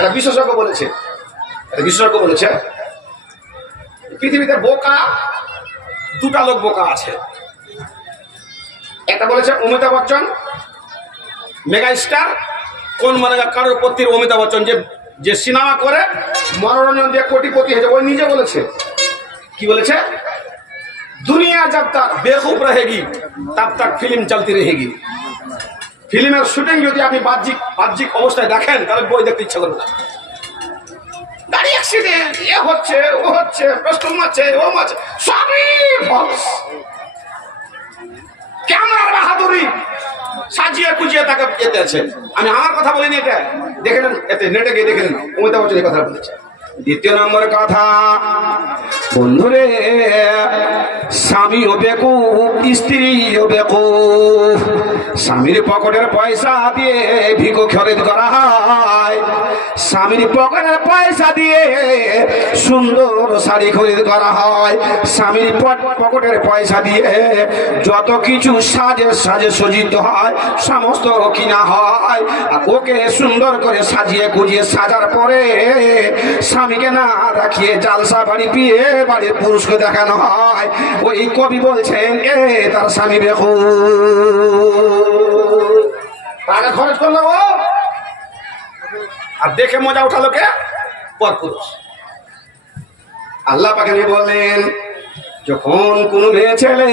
একটা বিশেষজ্ঞ বলেছে। একটা বিশেষজ্ঞ বলেছে, পৃথিবীতে বোকা, দুটা লোক বোকা আছে। একটা বলেছে অমিতাভ বচ্চন মেগা স্টার কোন মানে প্রতি অমিতাভ বচ্চন যে যে সিনেমা করে, মনোরঞ্জন দিয়ে কোটিপতি হয়েছে ওই নিজে বলেছে। কি বলেছে? দুনিয়া যাব তাক বেহুব রহেগি তব তাক ফিল্ম চলতি রহেগি। ফিল্মের শুটিং যদি আপনি বাহ্যিক বাহ্যিক অবস্থায় দেখেন, তাহলে বই দেখতে ইচ্ছা করবে না। গাড়ি অ্যাক্সিডেন্ট এ হচ্ছে, ও হচ্ছে, প্রশ্ন মারছে, ও মারছে, সবই ফলস ক্যামেরার বাহাদুরি সাজিয়ে কুজিয়ে তাকে এতে আছে। আমি আমার কথা বলিনি এটা। দেখে নেন, এতে নেটে গিয়ে দেখে নেন। অমিতাভ বচ্চন এই কথা বলেছে। দ্বিতীয় নম্বর কথা, বন্ধুরে স্বামীও বেকুব স্ত্রীও বেকুব। স্বামীর পকেটের পয়সা দিয়ে ভিগো খরিদ করা হয়। স্বামীর পকেটের পয়সা দিয়ে সুন্দর শাড়ি খরিদ করা হয়। স্বামীর পকেটের পয়সা দিয়ে যত কিছু সাজে সাজে সজ্জিত হয়, সমস্ত কিনা হয়। ওকে সুন্দর করে সাজিয়ে গুজিয়ে সাজার পরে স্বামীকে না রাখিয়ে জালসা বাড়ি বিয়ে বাড়ির পুরুষকে দেখানো হয়। ওই কবি বলছেন, এ, তার স্বামী দেখো টাকা খরচ করল ও। আর দেখে মজা উঠালো কে? পর পুরুষ আল্লাহ পাখানি বলেন যখন কোন মেয়ে ছেলে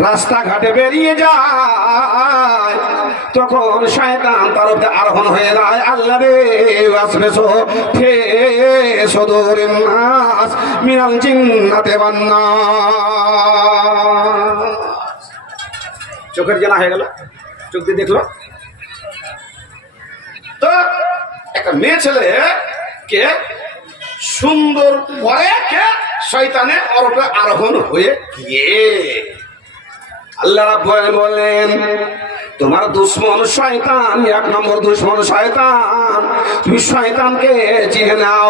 রাস্তাঘাটে বেরিয়ে যায় তখন শয়তান তার আরোহণ হয়ে যায়, আল্লাহ রে আসবে সো ফে সদর নাস মিনাল জিন্নাতে বান্না চোখের জানা হয়ে গেল, চোখ দিয়ে দেখল। তো একটা মেয়ে ছেলে, কে? সুন্দর পরে কে? শয়তানে অরপে আরোহণ হয়ে গিয়ে। আল্লাহ বলেন তোমার দুশ্মন শয়তান, এক নম্বর দুশ্মন শয়তান। তুমি শয়তানকে চিনে নাও।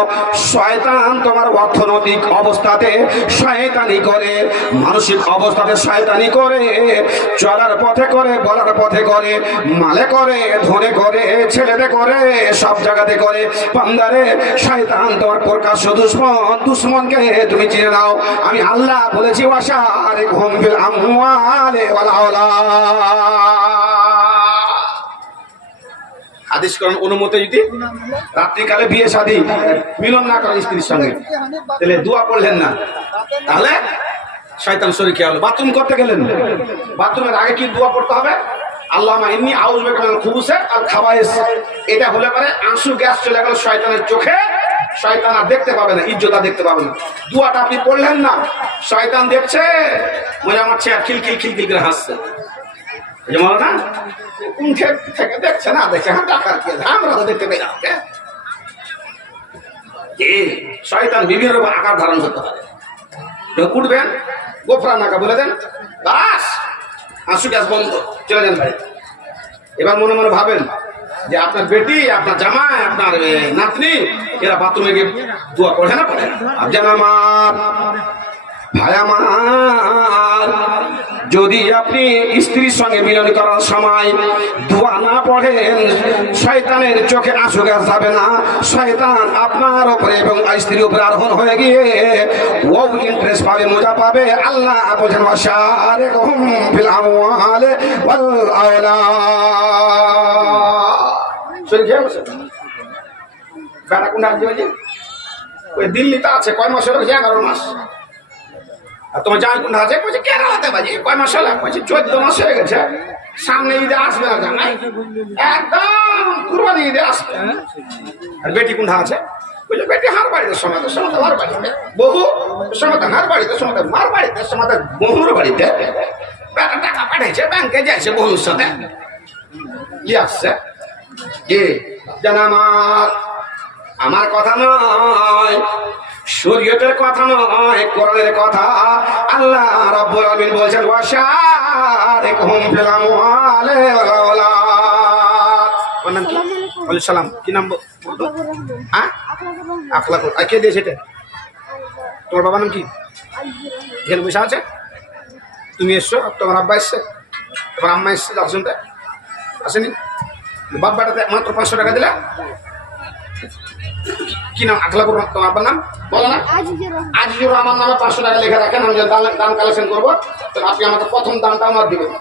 শয়তান তোমার অর্থনৈতিক অবস্থাতে শয়তানি করে, মানসিক অবস্থাতে শয়তানি করে, চলার পথে করে, বলার পথে করে, মালে করে, ধনে করে, ছেলেতে করে, সব জায়গাতে করে পান্দারে শয়তান তোমার প্রকাশ্য দুশ্মন, দুশ্মনকে তুমি চিনে নাও। আমি আল্লাহ বলেছি ওয়াসা আরে ঘুম ফিল আমওয়ালে ওয়াল আদেশ করেন অনুমতি যদি রাত্রিকালে বিয়ে শাদী মিলন না করেন স্ত্রীর সঙ্গে, তাহলে দোয়া পড়লেন না। তাহলে শয়তান শরীর খেয়াল বাথরুম করতে গেলেন। বাথরুমের আগে কি দোয়া পড়তে হবে? আল্লাহ এমনি আউজ বেকাল খুবুসে আর খাবাইস এটা হলে পরে আঁসু গ্যাস চলে গেল শয়তানের চোখে। শয়তান আর দেখতে পাবে না, ইজ্জতা দেখতে পাবে না। দুয়াটা আপনি পড়লেন না। শয়তান দেখছে মজা মারছে আর খিলখিল খিলখিল করে হাসছে। না? কোন থেকে দেখছে না, দেখছে হ্যাঁ টাকার কি আমরা তো দেখতে শয়তান বিভিন্ন রকম আকার ধারণ করতে পারে। উঠবেন গোফরা নাকা বলে দেন, বাস! গ্যাস বন্ধ, চলে যান এবার মনে মনে ভাবেন যে আপনার বেটি, আপনার জামাই, আপনার নাতনি, এরা বাথরুমে গিয়ে দোয়া পড়ে না পড়ে না। যেন আমার ভাই আমার যদি আপনি স্ত্রীর সঙ্গে মিলন করার সময় দোয়া না পড়েন, শয়তানের চোখে আঁসু গাছ যাবে না। শয়তান আপনার উপরে এবং স্ত্রীর উপরে আরোহণ হয়ে গিয়ে ও ইন্টারেস্ট পাবে, মজা পাবে। আল্লাহ বোঝেন ওই দিল্লিতে আছে, কয় মাস এগারো মাস? তোমার জামাই কোনটা আছে? বলছে, কেরালাতে বাজে। কয় মাস হলো? বলছে, চোদ্দ মাস হয়ে গেছে। সামনে ঈদে আসবে না জামাই। একদম কুরবানি ঈদে আসবে। আর বেটি কোনটা আছে? বলছে, বেটি হার বাড়িতে সমাজ সমাজ হার বাড়িতে। বহু সমাজ হার বাড়িতে সমাজ মার বাড়িতে সমাজ বহুর বাড়িতে। বেটা টাকা পাঠাইছে, ব্যাংকে যাইছে বহুর সাথে। আমার কথা নয় শরীয়তের কথা নয় কোরআনের কথা। আল্লাহ রাব্বুল আলামিন বলছেন ওয়াশারিকহুম ফিল আমওয়ালি ওয়াল আওলাদ। ওয়ালাইকুম সালাম কি নাম বল- বলতো? হ্যাঁ আখলাক আর কে দিয়েছে এটা? তোমার বাবার নাম কি? এখানে বসে আছে? তুমি এসছো তোমার আব্বা এসছে তোমার আম্মা এসছে দর্শনটা আসেনি? বাপ বেটাতে মাত্র পাঁচশো টাকা দিলে? কি নাম? আখলাপুর তোমার আব্বার নাম? বলো না। আজিজুর রহমান। রহমান নামে পাঁচশো টাকা লেখা রাখেন আমি দান দান কালেকশন করব। তাহলে আপনি আমাকে প্রথম দানটা আমার দিবেন।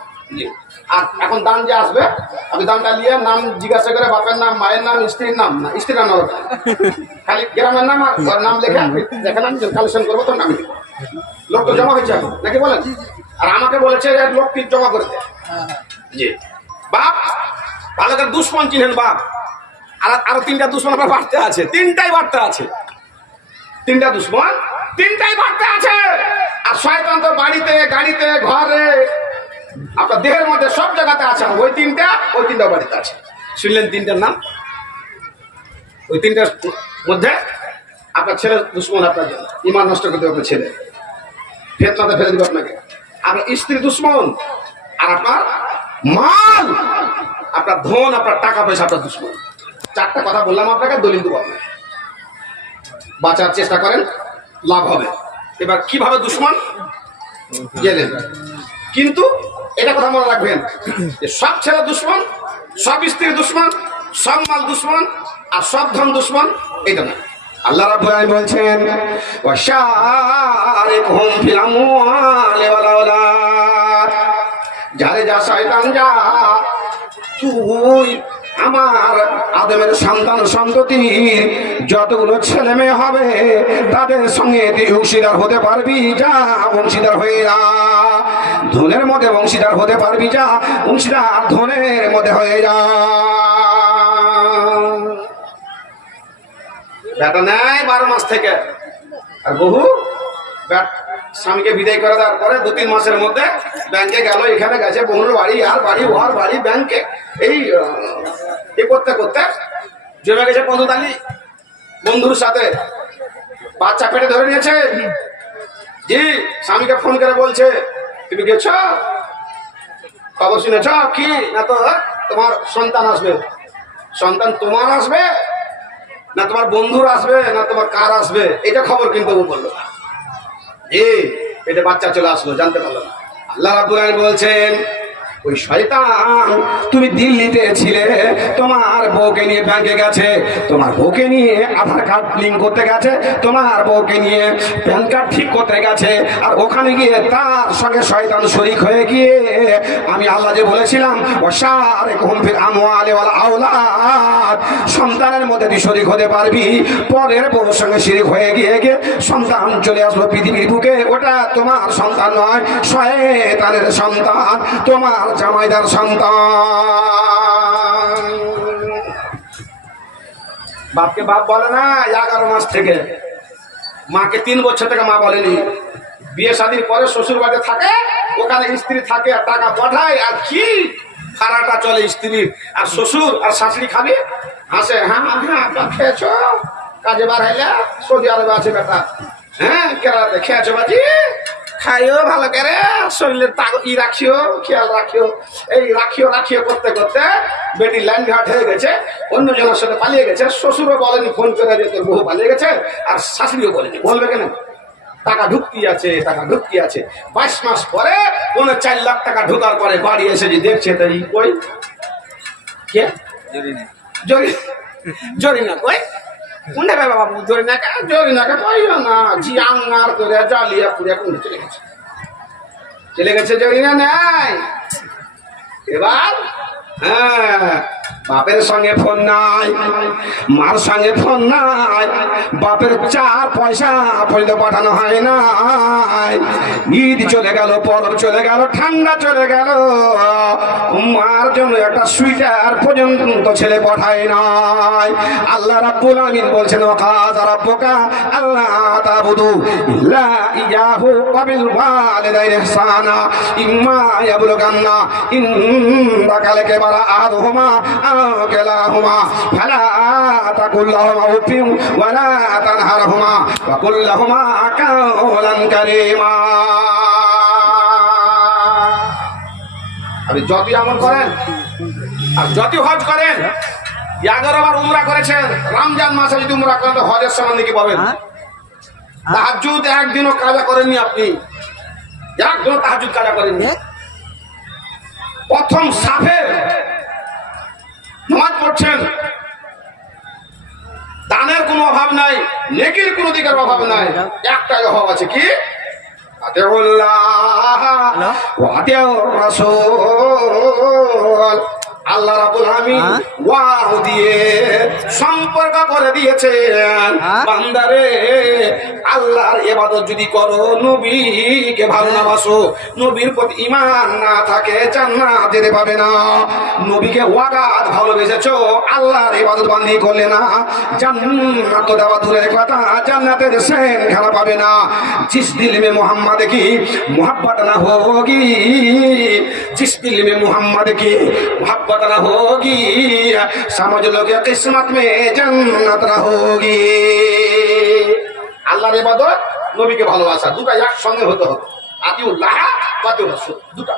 আর এখন দান যে আসবে আপনি দানটা নিয়ে নাম জিজ্ঞাসা করে বাপের নাম মায়ের নাম স্ত্রীর নাম না স্ত্রীর নাম খালি গ্রামের নাম আর নাম লেখে দেখেন আমি কালেকশন করব তখন নাম দেবো। লোক তো জমা হয়েছে এখন নাকি বলেন? আর আমাকে বলেছে যে লোকটি জমা করে দে জি। বাপ ভালো করে দুশ্মন চিনেন বাপ। আর আরও তিনটা দুশ্মন আমার বাড়তে আছে। তিনটাই বাড়তে আছে। তিনটা দুশ্মন, তিনটাই বাড়তে আছে। আর শয়তান তো বাড়িতে, গাড়িতে, ঘরে। আপনার দেহের মধ্যে সব জায়গাতে আছে। ওই তিনটা ওই তিনটা বাড়িতে আছে। শুনলেন তিনটার নাম? ওই তিনটার মধ্যে আপনার ছেলে দুশ্মন আপনার জন্য। ইমান নষ্ট করতে আপনার ছেলে। ফেতনাতে ফেলে দিবে আপনাকে। আপনার স্ত্রী দুশ্মন, আর আপনার মাল, আপনার ধন, আপনার টাকা পয়সা আপনার দুশ্মন। চারটা কথা বললাম আপনাকে, দলিল দেবো বাঁচার চেষ্টা করেন, লাভ হবে। এবার কীভাবে দুশ্মন? গেলেন কিন্তু এটা কথা মনে রাখবেন সব ছেলে দুশ্মন, সব স্ত্রী দুশ্মন, সব মাল দুশ্মন, আর সব ধন দুশ্মন, এটা না আল্লাহ আমার আদমের সন্তান সন্ততি, যতগুলো ছেলে মেয়ে হবে, তাদের সঙ্গে তুই অংশীদার হতে পারবি যা, অংশীদার হয়ে যা। ধনের মধ্যে অংশীদার হতে পারবি যা, অংশীদার ধনের মধ্যে হয়ে যা। বেটা নেয় বারো মাস থেকে। আর বহু স্বামীকে বিদায় করে দেওয়ার পরে দু তিন মাসের মধ্যে ব্যাংকে গেল, এখানে গেছে বহুর বাড়ি, আর বাড়ি ওর বাড়ি, ব্যাংকে। এই এ করতে করতে জমে গেছে বন্ধুতালি বন্ধুর সাথে বাচ্চা পেটে ধরে নিয়েছে। জি, স্বামীকে ফোন করে বলছে, তুমি গেছ? খবর শুনেছ? কি? না তো তোমার সন্তান আসবে। সন্তান তোমার আসবে? না তোমার বন্ধুর আসবে? না তোমার কার আসবে? এটা খবর কিন্তু ও বলল না। এ পেটে বাচ্চা চলে আসলো, জানতে পারল না। আল্লাহ রাব্বুল বলছেন ওই শয়তান, তুমি দিল্লিতে ছিলে, তোমার বউকে নিয়ে ব্যাংকে গেছে, তোমার বউকে নিয়ে আধার কার্ড লিঙ্ক করতে গেছে, তোমার বউকে নিয়ে প্যান কার্ড ঠিক করতে গেছে, আর ওখানে গিয়ে তার সঙ্গে শয়তান শরিক হয়ে গিয়ে আমি আল্লাহ যে বলেছিলাম ফিল আমওয়ালি ওয়াল আওলাদ সন্তানের মধ্যে তুই শরিক হতে পারবি, পরের বউর সঙ্গে শরিক হয়ে গিয়ে গিয়ে সন্তান চলে আসলো পৃথিবীর বুকে, ওটা তোমার সন্তান নয়, শয়তানের সন্তান, তোমার জামাইদার সন্তান। বাপকে বাপ বলে না এগারো মাস থেকে। মাকে তিন বছর থেকে মা বলেনি। বিয়ে শাদির পরে শ্বশুর বাড়িতে থাকে, ওখানে স্ত্রী থাকে, আর টাকা পাঠায়, আর কি খারাটা চলে স্ত্রীর আর শ্বশুর আর শাশুড়ি খাবে হাসে হ্যাঁ হ্যাঁ খেয়েছ? কাজে বার হাইলা? সৌদি আরবে আছে বেটা। হ্যাঁ কেরাতে খেয়েছো বাজি? খাইও ভালো করে শরীরের ই রাখিও খেয়াল রাখিও। এই রাখিও রাখিও করতে করতে বেটি লাইন ঘাট হয়ে গেছে অন্য জনের সাথে পালিয়ে গেছে শ্বশুরও বলেনি ফোন করে যে তোর বহু পালিয়ে গেছে আর শাশুড়িও বলেনি। বলবে কেন? টাকা ঢুকতি আছে টাকা ঢুকতি আছে। বাইশ মাস পরে পনেরো চার লাখ টাকা ঢোকার পরে বাড়ি এসে যে দেখছে তাই কই? কে? জরি জরিনা কই? কোনটা বাবা? বাবু না জরিনাকে পাইও না জিয়াঙ্গার করে জ্বালিয়া পুড়িয়া কোনটা চলে গেছে? চলে গেছে জরিনা নাই এবার হ্যাঁ বাপের সঙ্গে ফোন নাই, মার সঙ্গে ফোন নাই, বাপের চার পয়সা পর্যন্ত পাঠানো হয় না ঈদ চলে গেল, পরব চলে গেল, ঠান্ডা চলে গেল। মার জন্য একটা সুইটার পর্যন্ত ছেলে পাঠায় নাই। আল্লাহ রাব্বুল আমিন বলছেন ওয়াকাদ রাব্বুকা আল্লাহ তাবুদু ইল্লা ইয়াহু ওয়া বিল ওয়ালিদাইনি ইহসানা। ইম্মা ইয়াবলুগান্না, ইনদাকা লাকাবারা আহাদুহুমা তাকুল লাহুমা উফিন ওয়া লা তানহারহুমা ওয়া কুল লাহুমা কাওলান কারীমা আপনি যতই আমল করেন আর যতই হজ করেন এগারো বার উমরা করেছেন। রমজান মাসে যদি উমরা করেন তো হজের সমান নাকি পাবেন তাহাজুদ একদিনও কাজা করেননি আপনি। একদিনও তাহাজুদ কাজা করেননি। প্রথম সাফে নামাজ পড়ছেন দানের কোনো অভাব নাই নেকির কোনো দিকের অভাব নাই। একটাই অভাব আছে কি? আতেউল্লাহ আতিউর রাসূল। আল্লাহ রাবুল আমি হ্যাঁ? ওয়াও দিয়ে সম্পর্ক করে দিয়েছে হ্যাঁ? বান্দারে আল্লাহর এবাদত যদি করো নবীকে ভালো হ্যাঁ। না বাসো নবীর প্রতি ইমান না থাকে জান্নাত পাবে না। নবীকে ওয়াগাত ভালোবেসেছো আল্লাহর এবাদত বান্দি করলে না। জান্নাত দেওয়া দূরের কথা জান্নাতের সেন খেলা পাবে না। জিস দিল মে মোহাম্মদ কি মোহাব্বত না হোগি। জিস দিল মে মোহাম্মদ কি মোহাব্বত ना होगी समझ लो कि किस्मत में जन्नत ना होगी আল্লাহর ইবাদত নবীকে ভালোবাসা দুটা একসঙ্গে হতে হবে আতিউল্লাহ পাতিউর রাসূল দুটা